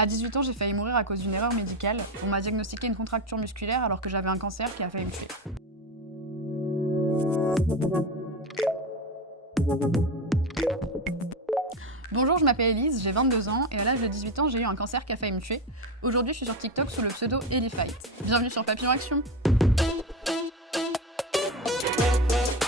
À 18 ans, j'ai failli mourir à cause d'une erreur médicale. On m'a diagnostiqué une contracture musculaire alors que j'avais un cancer qui a failli me tuer. Bonjour, je m'appelle Elise, j'ai 22 ans et à l'âge de 18 ans, j'ai eu un cancer qui a failli me tuer. Aujourd'hui, je suis sur TikTok sous le pseudo Elifight. Bienvenue sur Papillon Action.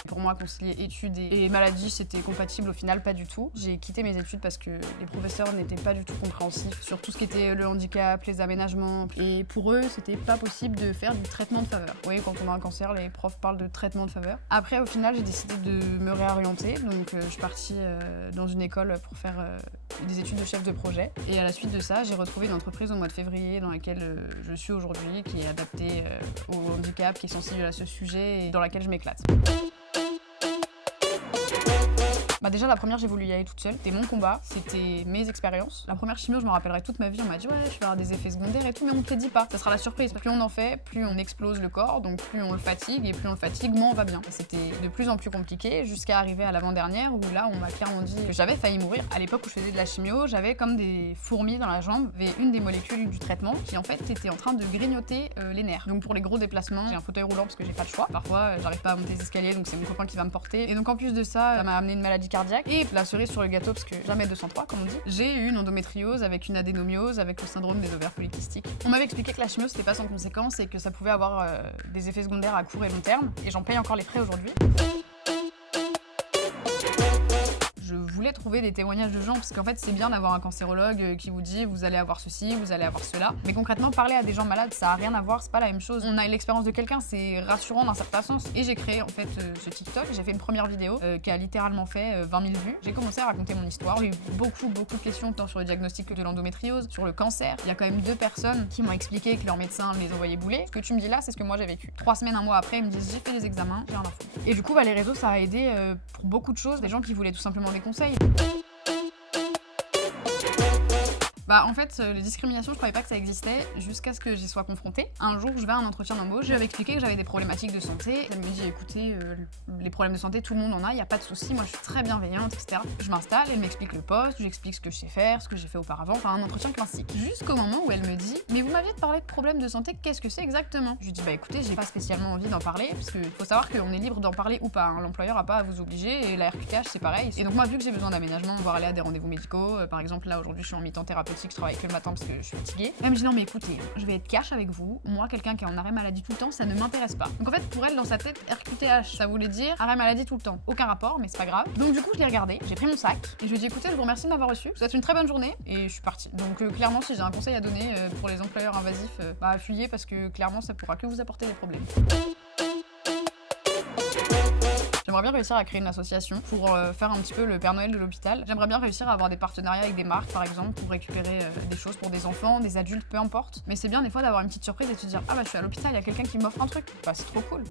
Pour moi, concilier études et maladie, c'était compatible au final, pas du tout. J'ai quitté mes études parce que les professeurs n'étaient pas du tout compréhensifs sur tout ce qui était le handicap, les aménagements. Et pour eux, c'était pas possible de faire du traitement de faveur. Vous voyez, quand on a un cancer, les profs parlent de traitement de faveur. Après, au final, j'ai décidé de me réorienter. Donc, je suis partie dans une école pour faire des études de chef de projet. Et à la suite de ça, j'ai retrouvé une entreprise au mois de février dans laquelle je suis aujourd'hui, qui est adaptée au handicap, qui est sensible à ce sujet et dans laquelle je m'éclate. Déjà, la première, j'ai voulu y aller toute seule. C'était mon combat, c'était mes expériences. La première chimio, je me rappellerai toute ma vie. On m'a dit, ouais, je vais avoir des effets secondaires et tout, mais on te le dit pas. Ça sera la surprise. Plus on en fait, plus on explose le corps, donc plus on le fatigue, et plus on le fatigue, moins on va bien. C'était de plus en plus compliqué, jusqu'à arriver à l'avant-dernière, où là, on m'a clairement dit que j'avais failli mourir. À l'époque où je faisais de la chimio, j'avais comme des fourmis dans la jambe, et une des molécules du traitement qui, en fait, était en train de grignoter les nerfs. Donc pour les gros déplacements, j'ai un fauteuil roulant parce que j'ai pas le choix. Parfois, j'arrive pas à monter les escaliers, donc c'est mon copain qui va me porter. Et donc en plus de ça, ça m'a amené une maladie cardiaque. Et la cerise sur le gâteau, parce que jamais 203 comme on dit, j'ai eu une endométriose avec une adénomiose, avec le syndrome des ovaires polykystiques. On m'avait expliqué que la chimio c'était pas sans conséquence et que ça pouvait avoir des effets secondaires à court et long terme, et j'en paye encore les frais aujourd'hui. Je voulais trouver des témoignages de gens, parce qu'en fait c'est bien d'avoir un cancérologue qui vous dit vous allez avoir ceci, vous allez avoir cela, mais concrètement parler à des gens malades ça a rien à voir, c'est pas la même chose. On a l'expérience de quelqu'un, c'est rassurant d'un certain sens. Et j'ai créé en fait ce TikTok, j'ai fait une première vidéo qui a littéralement fait 20 000 vues. J'ai commencé à raconter mon histoire, j'ai eu beaucoup de questions tant sur le diagnostic de l'endométriose, sur le cancer. Il y a quand même 2 personnes qui m'ont expliqué que leur médecin les envoyait bouler. Ce que tu me dis là, c'est ce que moi j'ai vécu. 3 semaines, un mois après, ils me disent j'ai fait des examens, j'ai rien à foutre. Et du coup les réseaux ça a aidé pour beaucoup de choses, des gens qui voulaient tout simplement des conseils. En fait, les discriminations, je croyais pas que ça existait jusqu'à ce que j'y sois confrontée. Un jour, je vais à un entretien d'embauche, je lui avais expliqué que j'avais des problématiques de santé. Elle me dit, écoutez, les problèmes de santé, tout le monde en a, il y a pas de souci, moi je suis très bienveillante, etc. Je m'installe, elle m'explique le poste, j'explique ce que je sais faire, ce que j'ai fait auparavant, enfin un entretien classique. Jusqu'au moment où elle me dit, mais vous m'aviez parlé de problèmes de santé, qu'est-ce que c'est exactement? Je lui dis, écoutez, j'ai pas spécialement envie d'en parler, parce qu'il faut savoir qu'on est libre d'en parler ou pas, hein. L'employeur a pas à vous obliger, et la RQTH c'est pareil. Et donc moi, vu que j'ai besoin d'aménagement, voire aller à des rendez-vous médicaux, par exemple là aujourd'hui je suis en mi-temps thérapeutique, je travaille que le matin parce que je suis fatiguée. Elle me dit non mais écoutez, je vais être cash avec vous, moi quelqu'un qui est en arrêt maladie tout le temps, ça ne m'intéresse pas. Donc en fait pour elle dans sa tête, RQTH ça voulait dire arrêt maladie tout le temps. Aucun rapport mais c'est pas grave. Donc du coup je l'ai regardé, j'ai pris mon sac et je lui ai dit écoutez je vous remercie de m'avoir reçu, je vous souhaite une très bonne journée et je suis partie. Donc clairement si j'ai un conseil à donner pour les employeurs invasifs, fuyez parce que clairement ça pourra que vous apporter des problèmes. J'aimerais bien réussir à créer une association pour faire un petit peu le Père Noël de l'hôpital. J'aimerais bien réussir à avoir des partenariats avec des marques par exemple pour récupérer des choses pour des enfants, des adultes, peu importe. Mais c'est bien des fois d'avoir une petite surprise et de se dire ah je suis à l'hôpital, il y a quelqu'un qui m'offre un truc. C'est trop cool.